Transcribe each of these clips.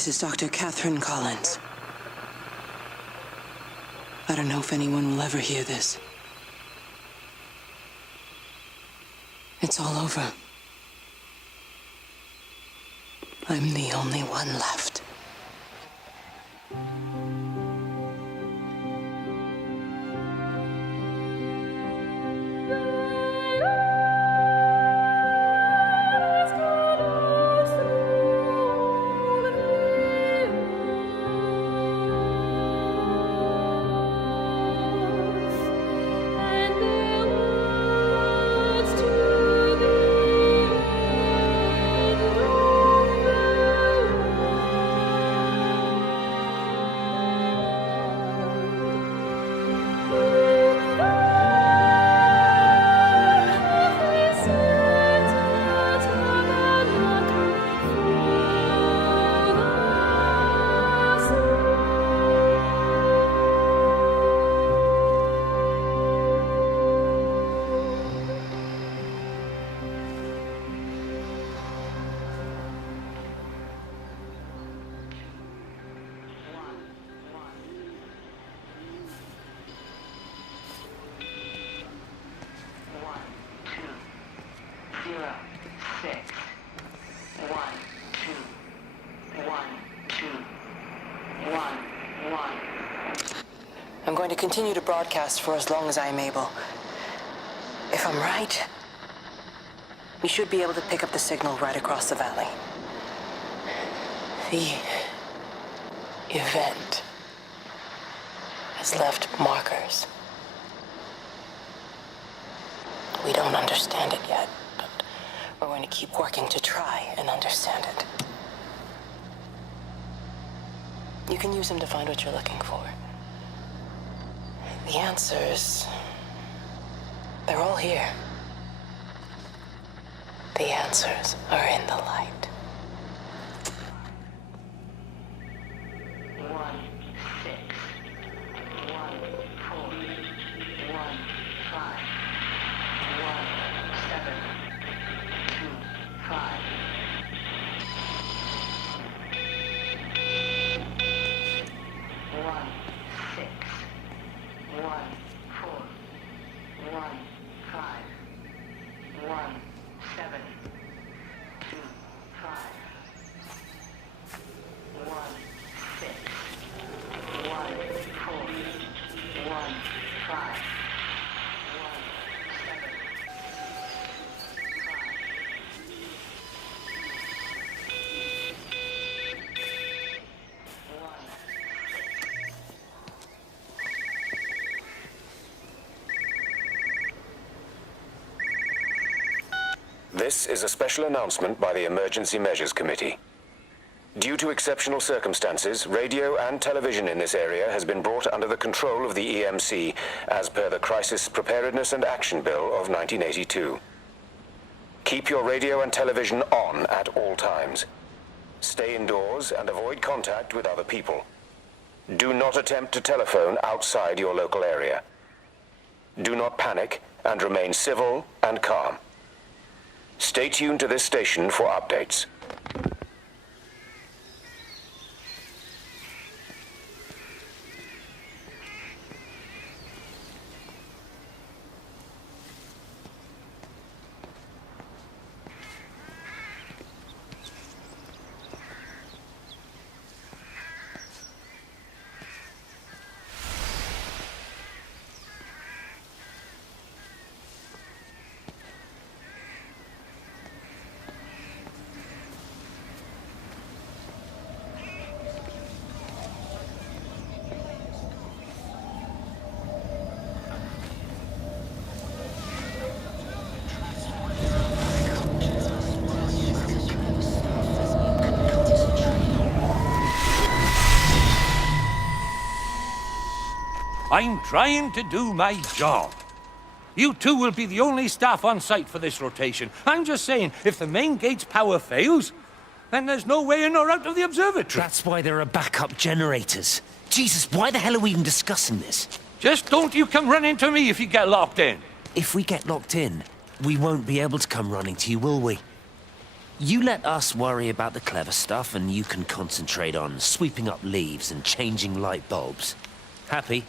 This is Dr. Catherine Collins. I don't know if anyone will ever hear this. It's all over. I'm the only one left. I'm going to continue to broadcast for as long as I am able. If I'm right, we should be able to pick up the signal right across the valley. The event has left markers. We don't understand it yet, but we're going to keep working to try and understand it. You can use them to find what you're looking for. The answers, they're all here. The answers are in the light. 1, 6, 1, 4, 1, 5, 1, 7, 2, 5. This is a special announcement by the Emergency Measures Committee. Due to exceptional circumstances, radio and television in this area has been brought under the control of the EMC as per the Crisis Preparedness and Action Bill of 1982. Keep your radio and television on at all times. Stay indoors and avoid contact with other people. Do not attempt to telephone outside your local area. Do not panic and remain civil and calm. Stay tuned to this station for updates. I'm trying to do my job. You two will be the only staff on site for this rotation. I'm just saying, if the main gate's power fails, then there's no way in or out of the observatory. That's why there are backup generators. Jesus, why the hell are we even discussing this? Just don't you come running to me if you get locked in. If we get locked in, we won't be able to come running to you, will we? You let us worry about the clever stuff, and you can concentrate on sweeping up leaves and changing light bulbs. Happy?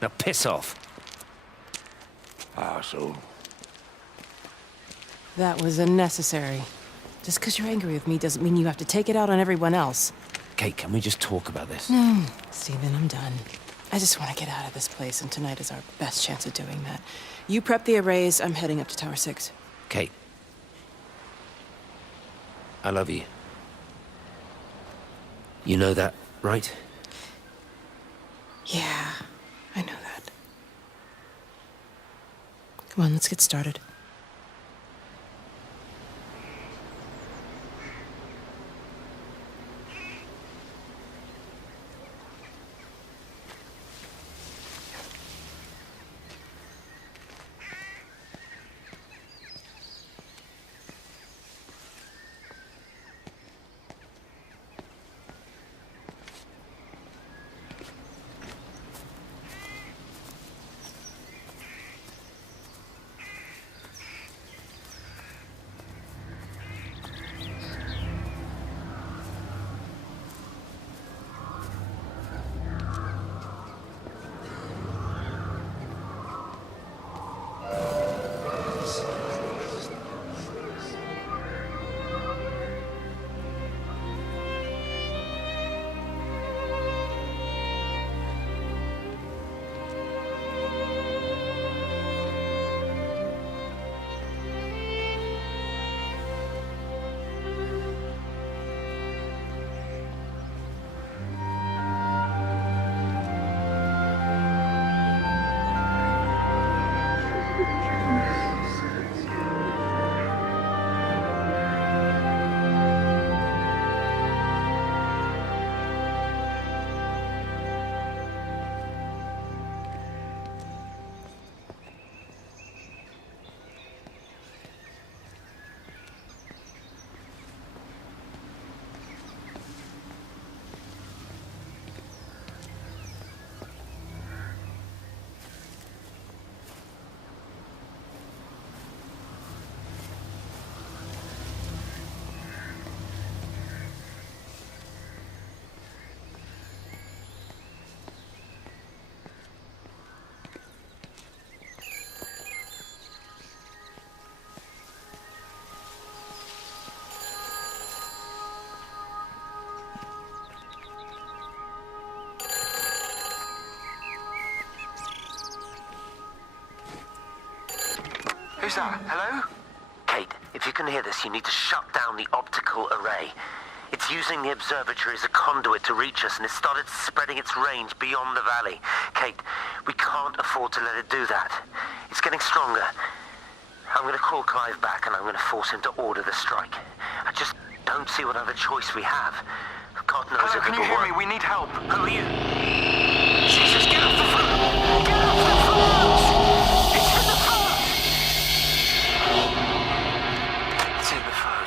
Now piss off. Arsehole. That was unnecessary. Just because you're angry with me doesn't mean you have to take it out on everyone else. Kate, can we just talk about this? No, Stephen, I'm done. I just want to get out of this place, and tonight is our best chance of doing that. You prep the arrays, I'm heading up to Tower 6. Kate. I love you. You know that, right? Yeah, I know that. Come on, let's get started. Who's that? Hello? Kate, if you can hear this, you need to shut down the optical array. It's using the observatory as a conduit to reach us, and it's started spreading its range beyond the valley. Kate, we can't afford to let it do that. It's getting stronger. I'm going to call Clive back, and I'm going to force him to order the strike. I just don't see what other choice we have. God knows Hello, if can you hear me? We need help. Who are you? Jesus, get off the phone! Get off the phone! It's in the phone! It's in the phone.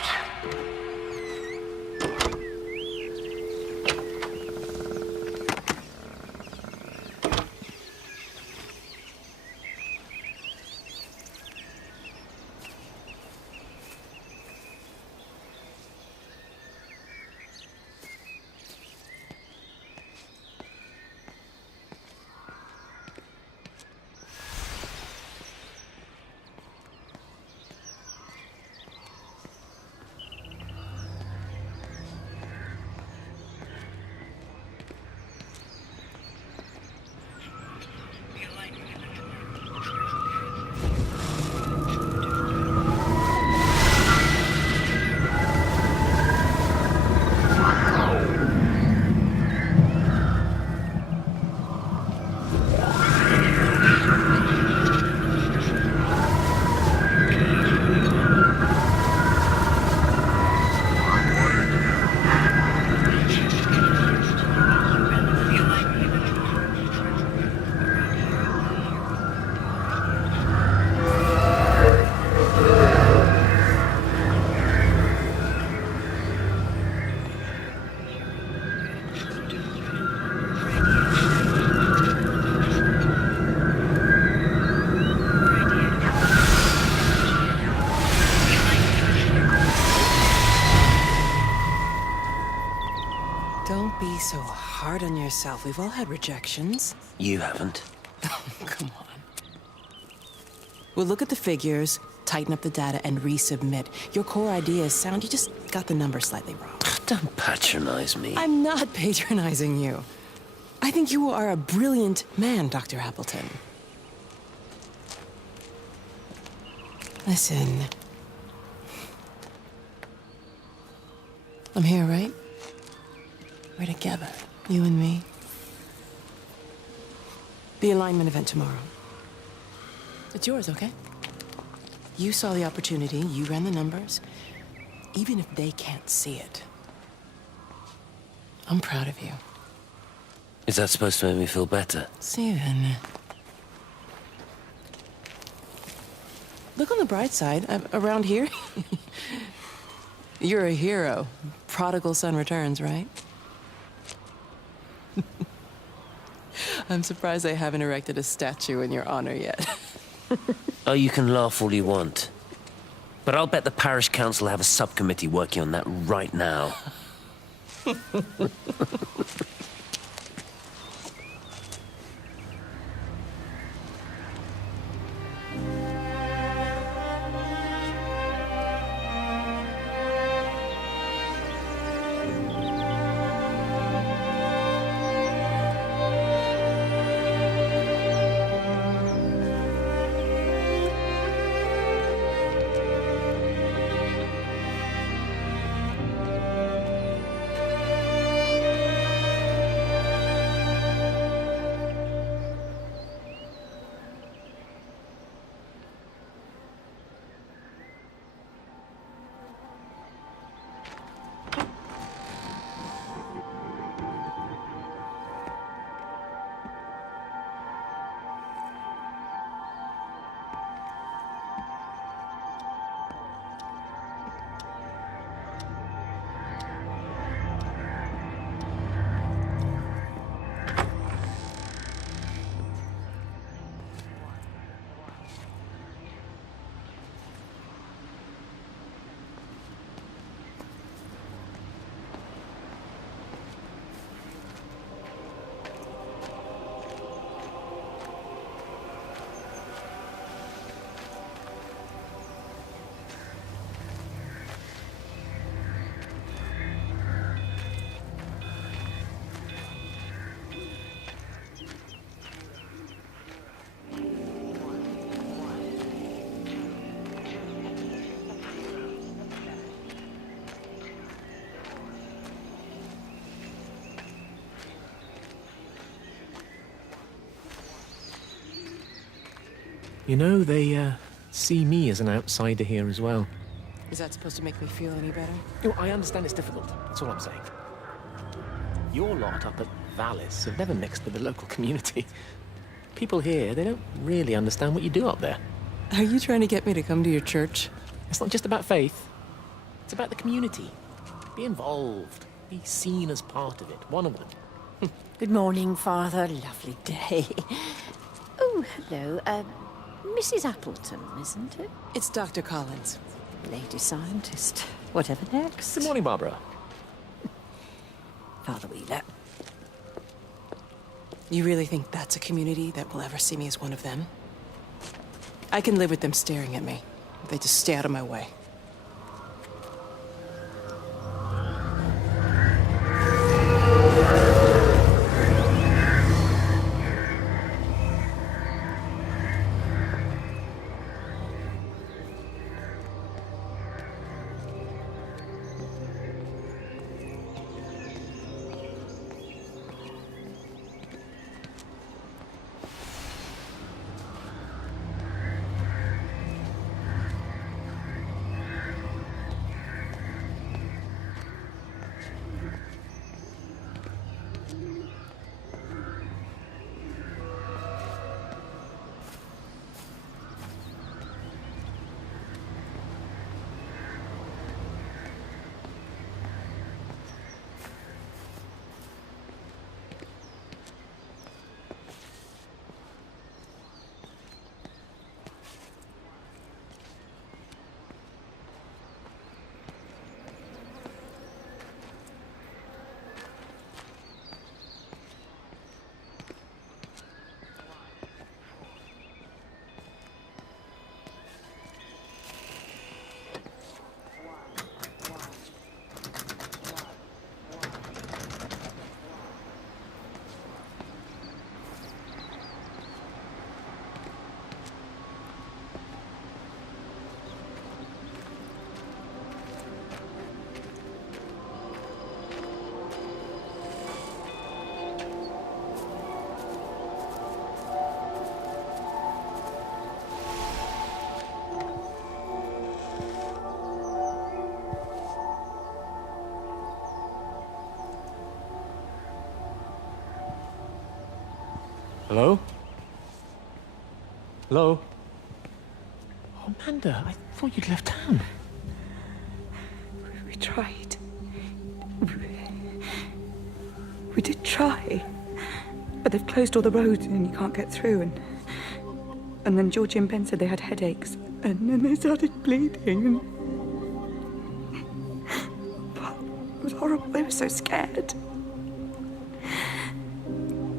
yourself. We've all had rejections. You haven't. Come on. We'll look at the figures, tighten up the data, and resubmit. Your core idea is sound, you just got the numbers slightly wrong. Don't patronize me. I'm not patronizing you. I think you are a brilliant man, Dr. Appleton. Listen. I'm here, right? We're together, you and me. The alignment event tomorrow. It's yours, okay? You saw the opportunity, you ran the numbers. Even if they can't see it, I'm proud of you. Is that supposed to make me feel better? Steven. Look on the bright side. Around here, you're a hero. Prodigal son returns, right? I'm surprised they haven't erected a statue in your honor yet. Oh, you can laugh all you want. But I'll bet the parish council have a subcommittee working on that right now. You know, they see me as an outsider here as well. Is that supposed to make me feel any better? Oh, I understand it's difficult. That's all I'm saying. Your lot up at Vallis have never mixed with the local community. People here, they don't really understand what you do up there. Are you trying to get me to come to your church? It's not just about faith. It's about the community. Be involved. Be seen as part of it. One of them. Good morning, Father. Lovely day. Oh, hello. Mrs. Appleton, isn't it? It's Dr. Collins. Lady scientist. Whatever next. Good morning, Barbara. Father Wheeler. You really think that's a community that will ever see me as one of them? I can live with them staring at me. If they just stay out of my way. Hello? Oh, Amanda, I thought you'd left town. We tried. We did try. But they've closed all the roads and you can't get through. And then Georgie and Ben said they had headaches. And then they started bleeding. It was horrible. They were so scared.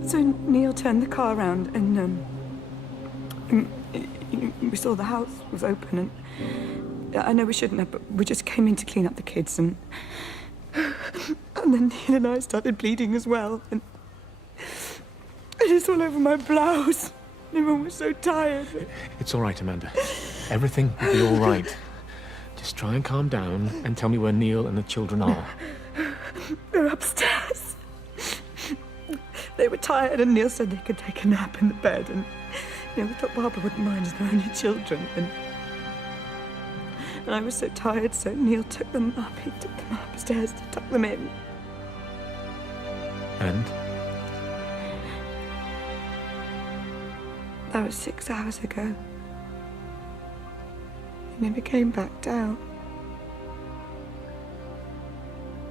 So Neil turned the car around and we saw the house was open, and I know we shouldn't have, but we just came in to clean up the kids, and then Neil and I started bleeding as well, and it's all over my blouse. Everyone was so tired. It's all right, Amanda. Everything will be all right. Just try and calm down and tell me where Neil and the children are. They're upstairs. They were tired, and Neil said they could take a nap in the bed, and we thought Barbara wouldn't mind as they're only children, and I was so tired, so Neil took them up. He took them upstairs to tuck them in. And? That was 6 hours ago. He never came back down.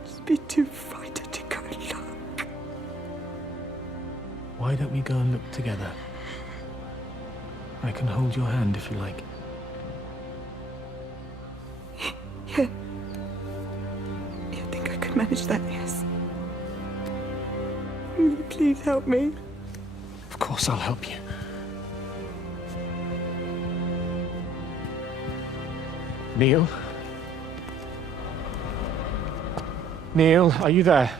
Just be too frightened to go look. Why don't we go and look together? I can hold your hand if you like. Yeah. I think I could manage that, yes. Will you please help me? Of course I'll help you. Neil? Neil, are you there?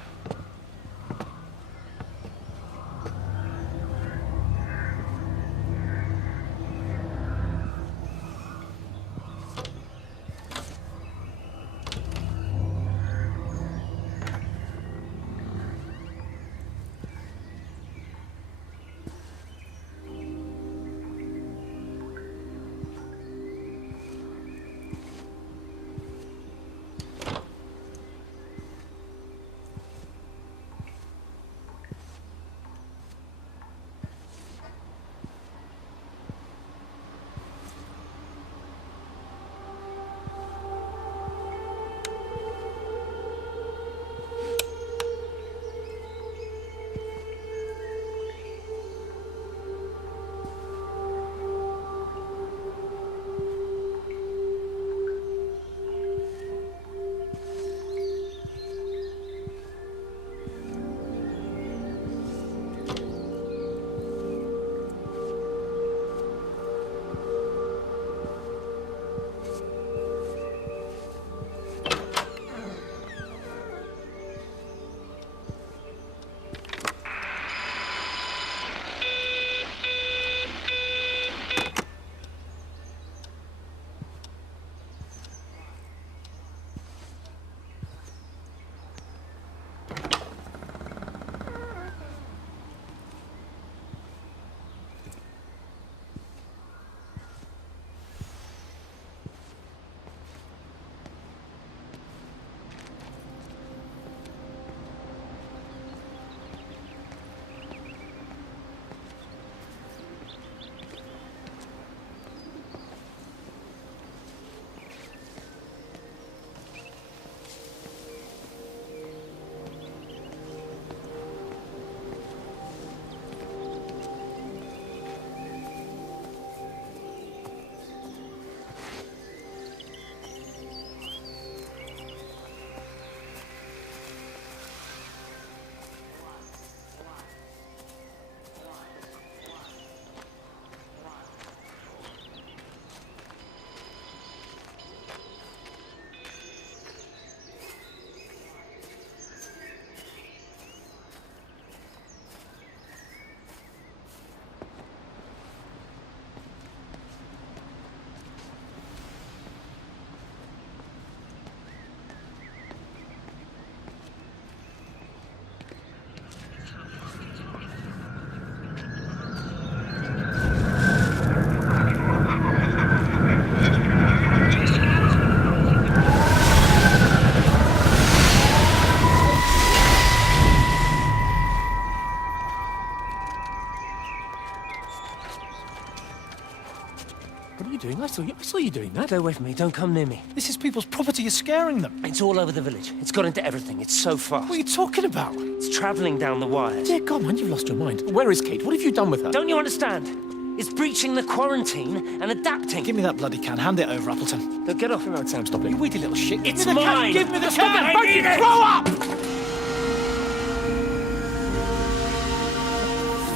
What are you doing? I saw you doing that. Stay away from me. Don't come near me. This is people's property. You're scaring them. It's all over the village. It's got into everything. It's so fast. What are you talking about? It's travelling down the wires. Dear God, man, you've lost your mind. Where is Kate? What have you done with her? Don't you understand? It's breaching the quarantine and adapting. Give me that bloody can. Hand it over, Appleton. Now get off. No, Sam, stop it. You weedy little shit. It's mine. Give me the Stop can. it. I need it. Grow up!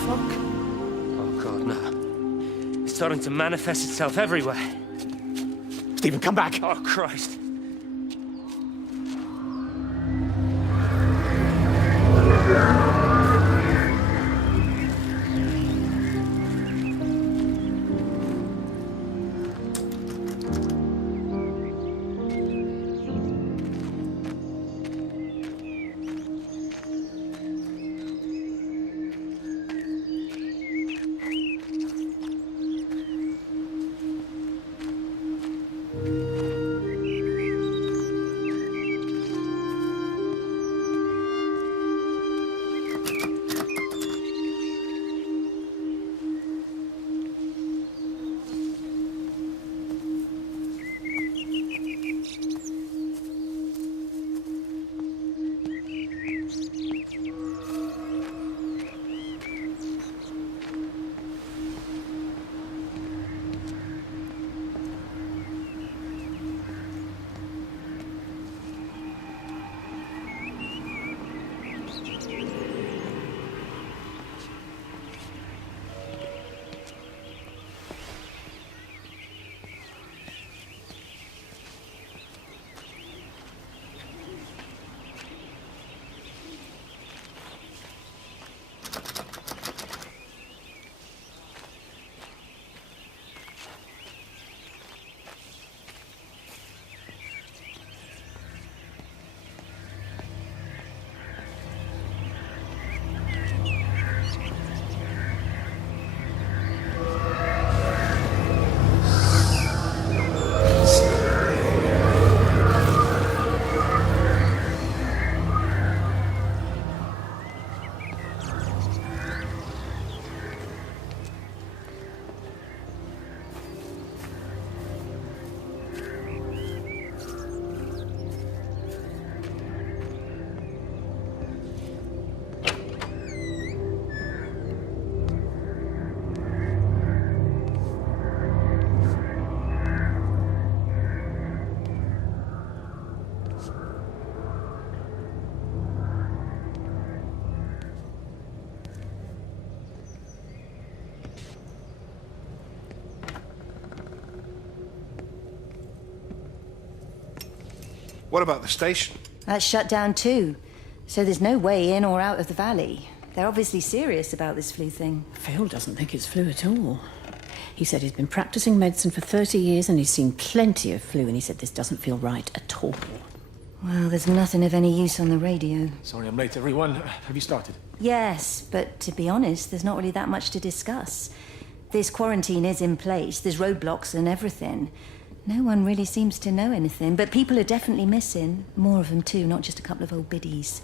Fuck. Oh, God, no. It's starting to manifest itself everywhere. Stephen, come back. Oh, Christ. What about the station? That's shut down too. So there's no way in or out of the valley. They're obviously serious about this flu thing. Phil doesn't think it's flu at all. He said he's been practicing medicine for 30 years and he's seen plenty of flu, and he said this doesn't feel right at all. Well, there's nothing of any use on the radio. Sorry I'm late, everyone. Have you started? Yes, but to be honest, there's not really that much to discuss. This quarantine is in place. There's roadblocks and everything. No one really seems to know anything, but people are definitely missing. More of them too, not just a couple of old biddies.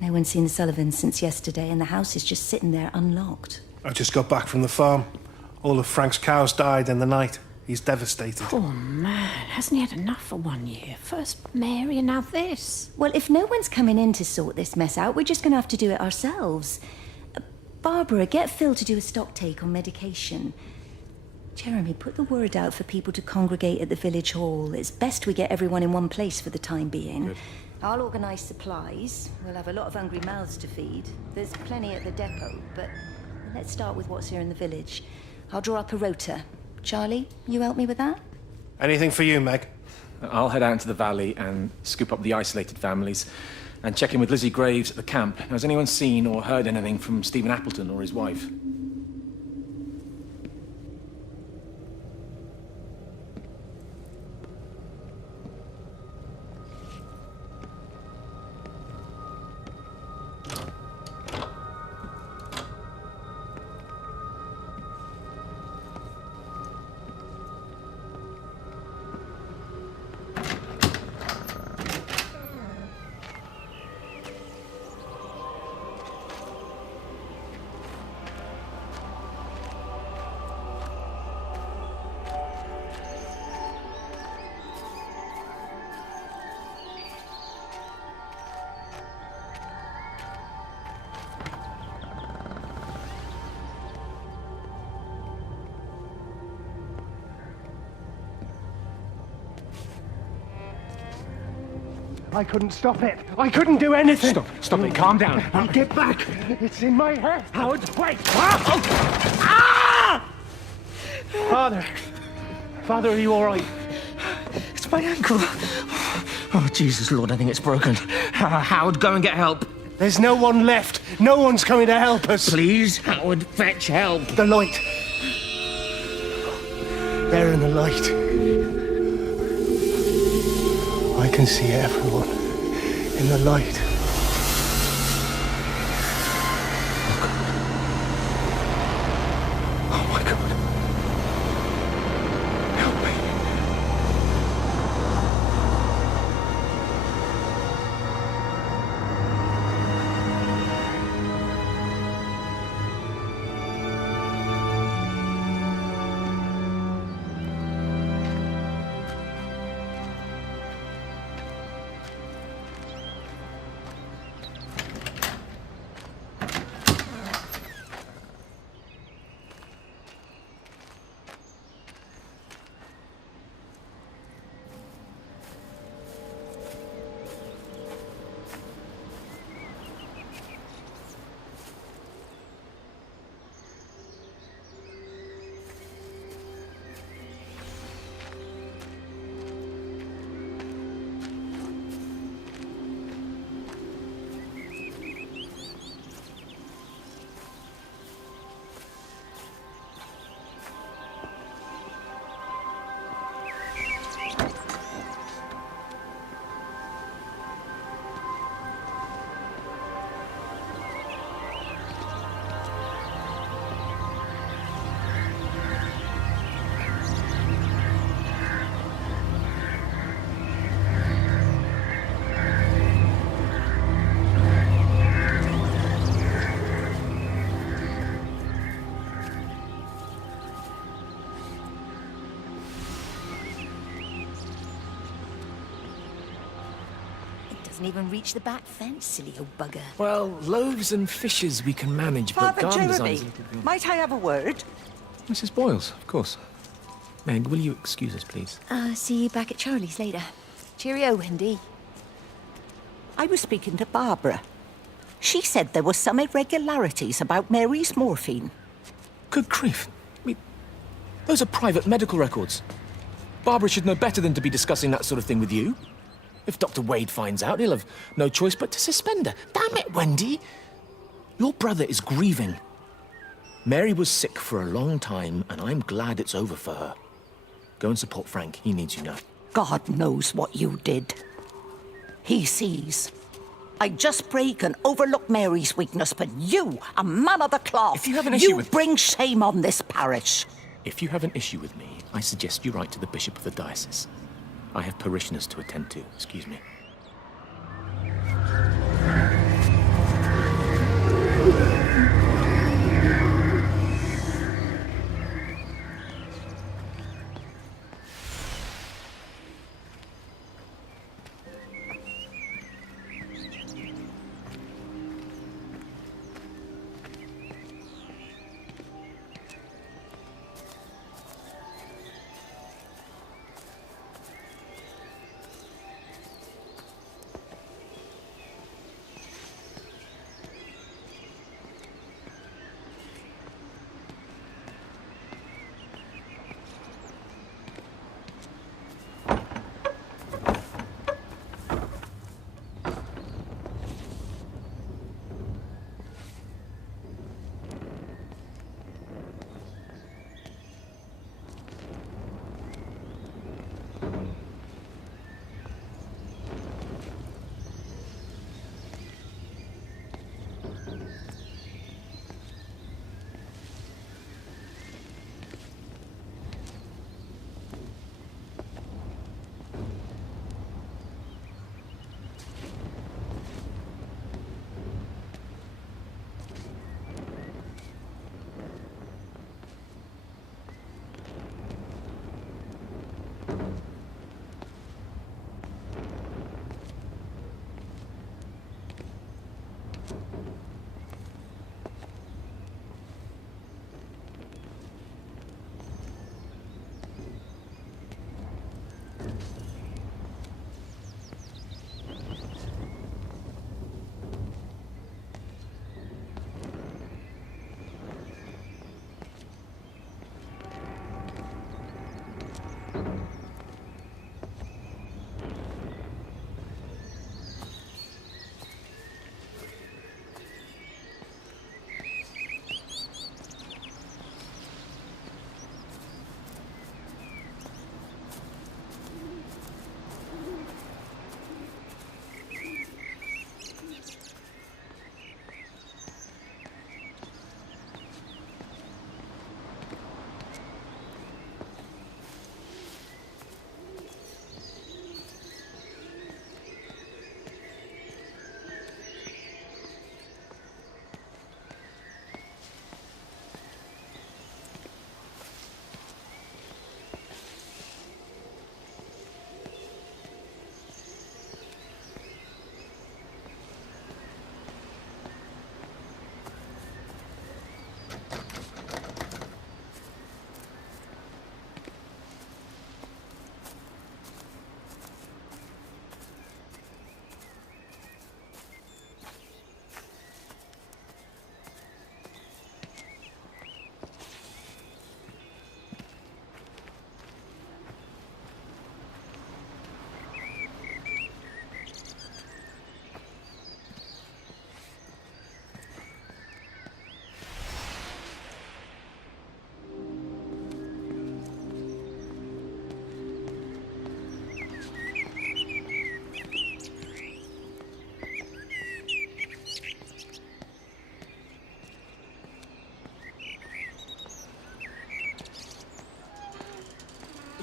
No one's seen the Sullivans since yesterday, and the house is just sitting there unlocked. I just got back from the farm. All of Frank's cows died in the night. He's devastated. Poor man. Hasn't he had enough for 1 year? First Mary and now this. Well, if no one's coming in to sort this mess out, we're just going to have to do it ourselves. Barbara, get Phil to do a stock take on medication. Jeremy, put the word out for people to congregate at the village hall. It's best we get everyone in one place for the time being. Good. I'll organise supplies. We'll have a lot of hungry mouths to feed. There's plenty at the depot, but let's start with what's here in the village. I'll draw up a rota. Charlie, you help me with that? Anything for you, Meg? I'll head out into the valley and scoop up the isolated families and check in with Lizzie Graves at the camp. Has anyone seen or heard anything from Stephen Appleton or his wife? I couldn't stop it. I couldn't do anything. Stop it. Calm down. Get back. It's in my head. Howard, wait! Father, are you all right? It's my ankle. Oh, Jesus, Lord, I think it's broken. Howard, go and get help. There's no one left. No one's coming to help us. Please, Howard, fetch help. The light. There in the light. I can see everyone in the light. Oh my God. Help me. Doesn't even reach the back fence, silly old bugger. Well, loaves and fishes we can manage, but Father garden Jeremy, design's a little... might I have a word? Mrs. Boyles, of course. Meg, will you excuse us, please? See you back at Charlie's later. Cheerio, Wendy. I was speaking to Barbara. She said there were some irregularities about Mary's morphine. Good grief. Those are private medical records. Barbara should know better than to be discussing that sort of thing with you. If Dr. Wade finds out, he'll have no choice but to suspend her. Damn it, Wendy! Your brother is grieving. Mary was sick for a long time, and I'm glad it's over for her. Go and support Frank. He needs you now. God knows what you did. He sees. I just break and overlook Mary's weakness, but you, a man of the cloth, If you have an issue with... bring shame on this parish. If you have an issue with me, I suggest you write to the Bishop of the Diocese. I have parishioners to attend to. Excuse me.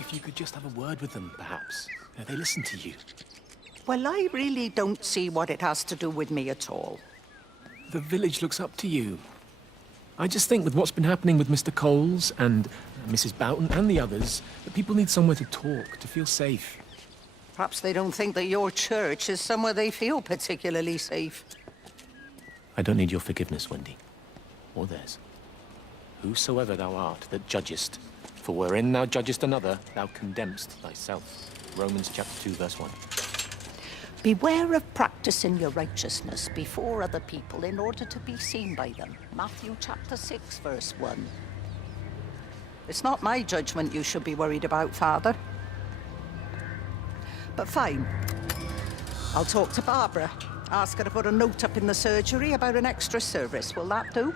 if you could just have a word with them, perhaps. They listen to you. Well, I really don't see what it has to do with me at all. The village looks up to you. I just think with what's been happening with Mr. Coles and Mrs. Boughton and the others, that people need somewhere to talk, to feel safe. Perhaps they don't think that your church is somewhere they feel particularly safe. I don't need your forgiveness, Wendy. Or theirs. Whosoever thou art that judgest, for wherein thou judgest another, thou condemnest thyself. Romans chapter 2, verse 1. Beware of practicing your righteousness before other people in order to be seen by them. Matthew chapter 6, verse 1. It's not my judgment you should be worried about, Father. But fine. I'll talk to Barbara. Ask her to put a note up in the surgery about an extra service. Will that do?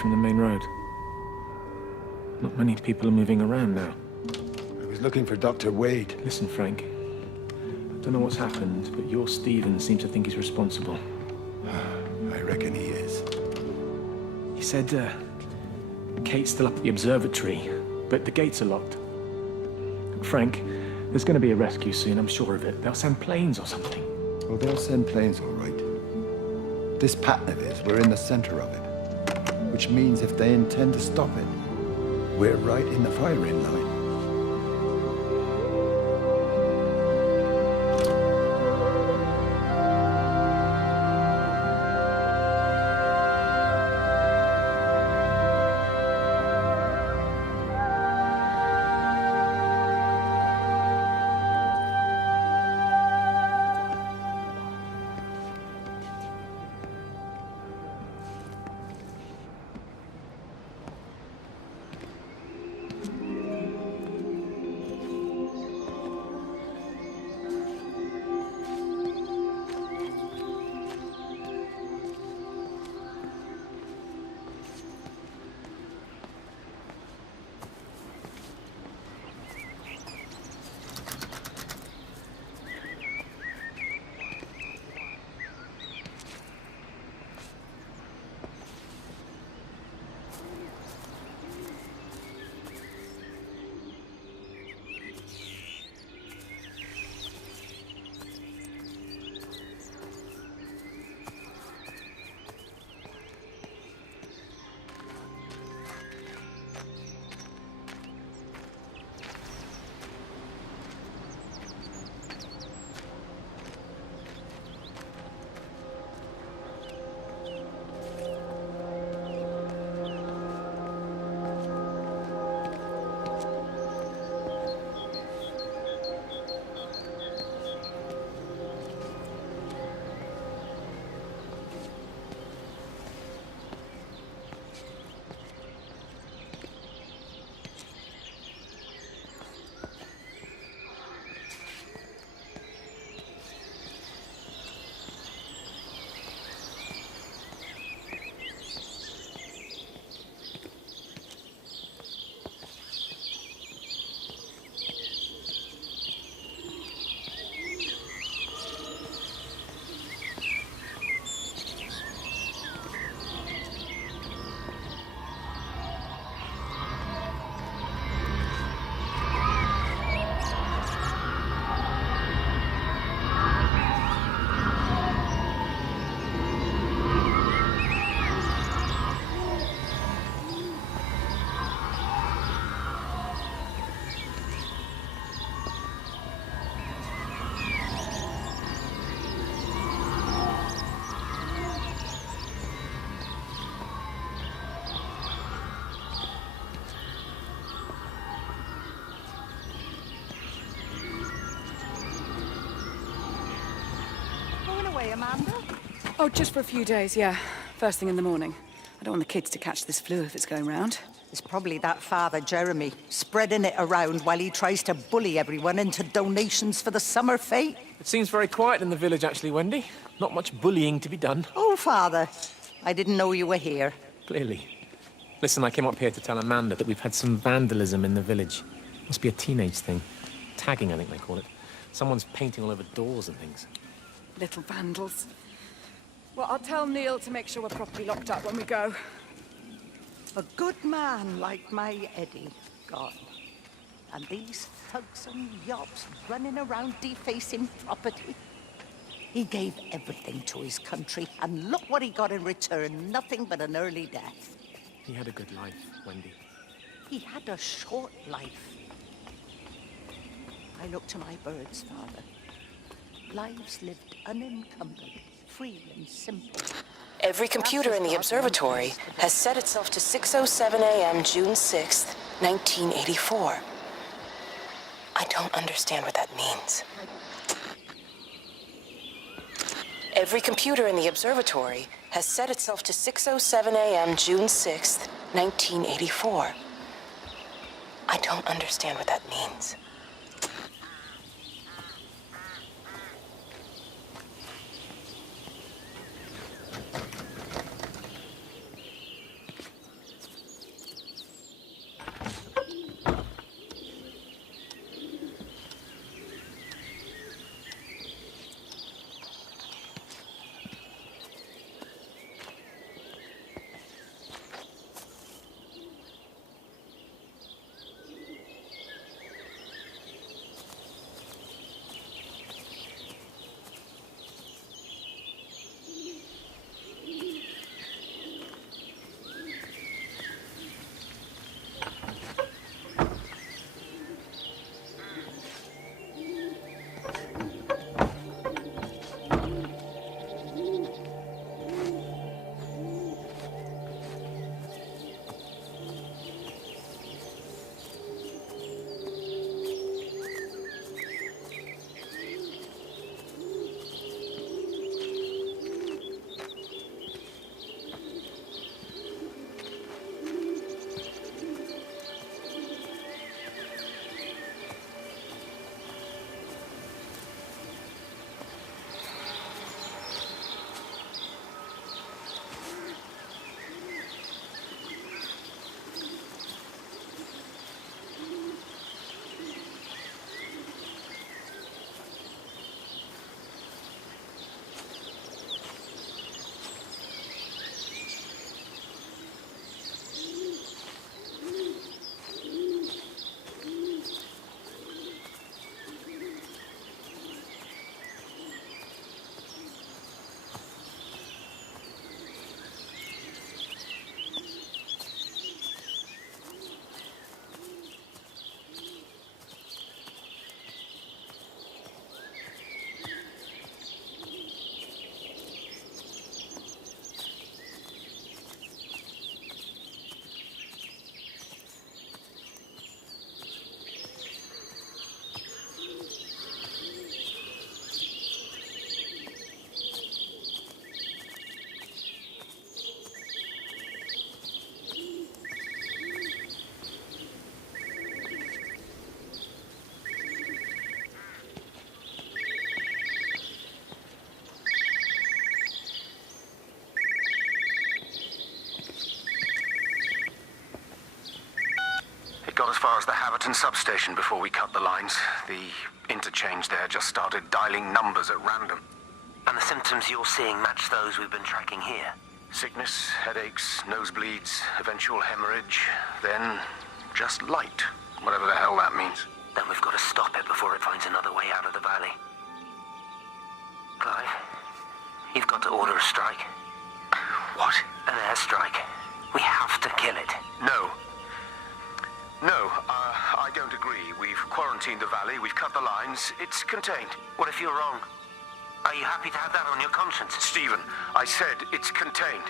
From the main road. Not many people are moving around now. I was looking for Dr. Wade. Listen, Frank. I don't know what's happened, but your Stephen seems to think he's responsible. I reckon he is. He said, Kate's still up at the observatory, but the gates are locked. Frank, there's going to be a rescue soon, I'm sure of it. They'll send planes or something. Well, they'll send planes, all right. This pattern of his, we're in the center of it. Which means if they intend to stop it, we're right in the firing line. away, Amanda? Oh, just for a few days, yeah. First thing in the morning. I don't want the kids to catch this flu if it's going round. It's probably that father, Jeremy, spreading it around while he tries to bully everyone into donations for the summer fete. It seems very quiet in the village, actually, Wendy. Not much bullying to be done. Oh, Father, I didn't know you were here. Clearly. Listen, I came up here to tell Amanda that we've had some vandalism in the village. Must be a teenage thing. Tagging, I think they call it. Someone's painting all over doors and things. Little vandals. Well, I'll tell Neil to make sure we're properly locked up when we go. A good man like my Eddie gone. And these thugs and yobs running around defacing property. He gave everything to his country, and look what he got in return. Nothing but an early death. He had a good life, Wendy. He had a short life. I look to my birds, Father. Lives lived unencumbered, free and simple. Every computer in the observatory has set itself to 6:07 a.m. June 6th, 1984. I don't understand what that means. Every computer in the observatory has set itself to 6:07 a.m. June 6th, 1984. I don't understand what that means. Got as far as the Haverton substation before we cut the lines. The interchange there just started dialing numbers at random. And the symptoms you're seeing match those we've been tracking here? Sickness, headaches, nosebleeds, eventual hemorrhage, then just light, whatever the hell that means. Then we've got to stop it before it finds another way out of the valley. Clive, you've got to order a strike. What? An airstrike. We have to kill it. No. No, I don't agree. We've quarantined the valley, we've cut the lines, it's contained. What if you're wrong? Are you happy to have that on your conscience? Stephen, I said it's contained.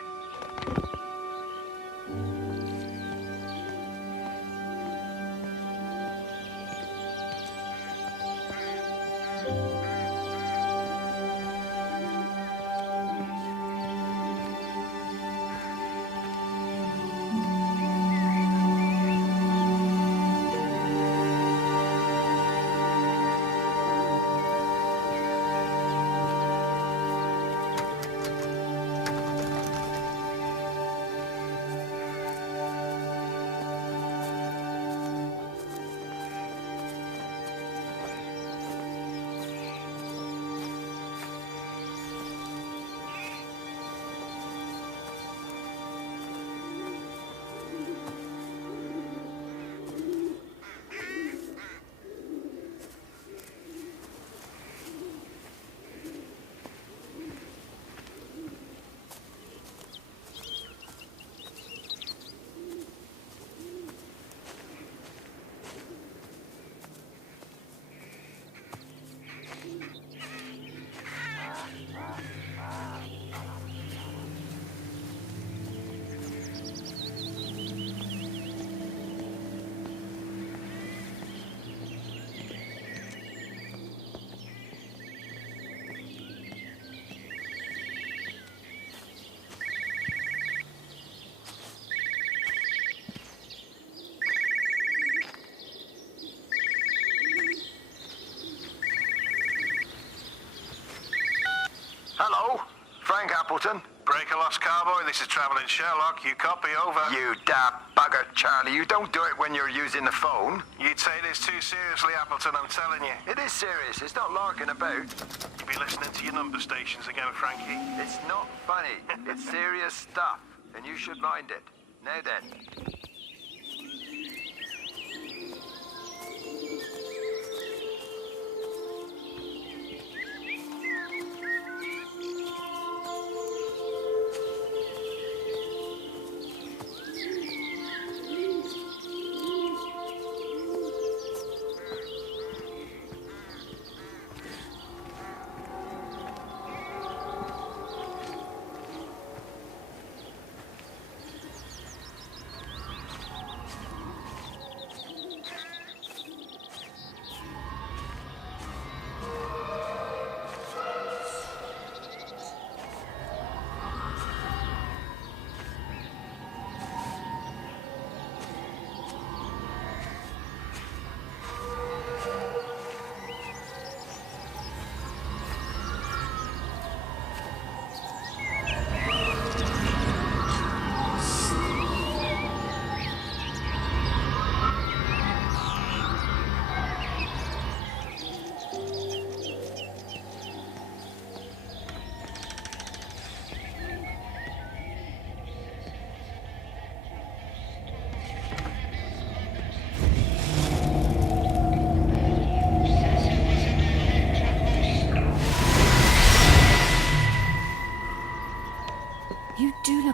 Hello, Frank Appleton. Breaker Lost Cowboy, this is Travelling Sherlock. You copy, over. You daft bugger, Charlie. You don't do it when you're using the phone. You'd say this too seriously, Appleton, I'm telling you. It is serious. It's not larking about. You'll be listening to your number stations again, Frankie. It's not funny. It's serious stuff, and you should mind it. Now then.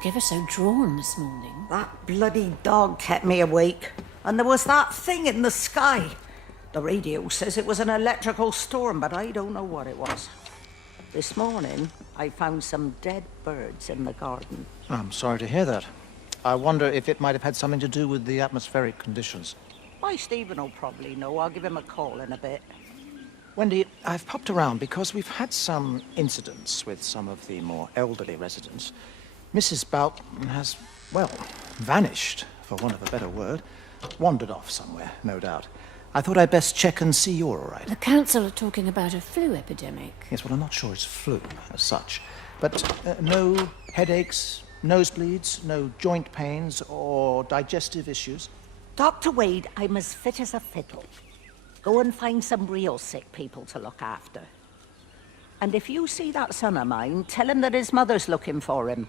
Ever so drawn this morning. That bloody dog kept me awake. And there was that thing in the sky. The radio says it was an electrical storm, but I don't know what it was. This morning, I found some dead birds in the garden. I'm sorry to hear that. I wonder if it might have had something to do with the atmospheric conditions. Why, Stephen will probably know. I'll give him a call in a bit. Wendy, I've popped around because we've had some incidents with some of the more elderly residents. Mrs. Boughton has, well, vanished, for want of a better word. Wandered off somewhere, no doubt. I thought I'd best check and see you're all right. The council are talking about a flu epidemic. Yes, well, I'm not sure it's flu as such. But no headaches, nosebleeds, no joint pains or digestive issues? Dr. Wade, I'm as fit as a fiddle. Go and find some real sick people to look after. And if you see that son of mine, tell him that his mother's looking for him.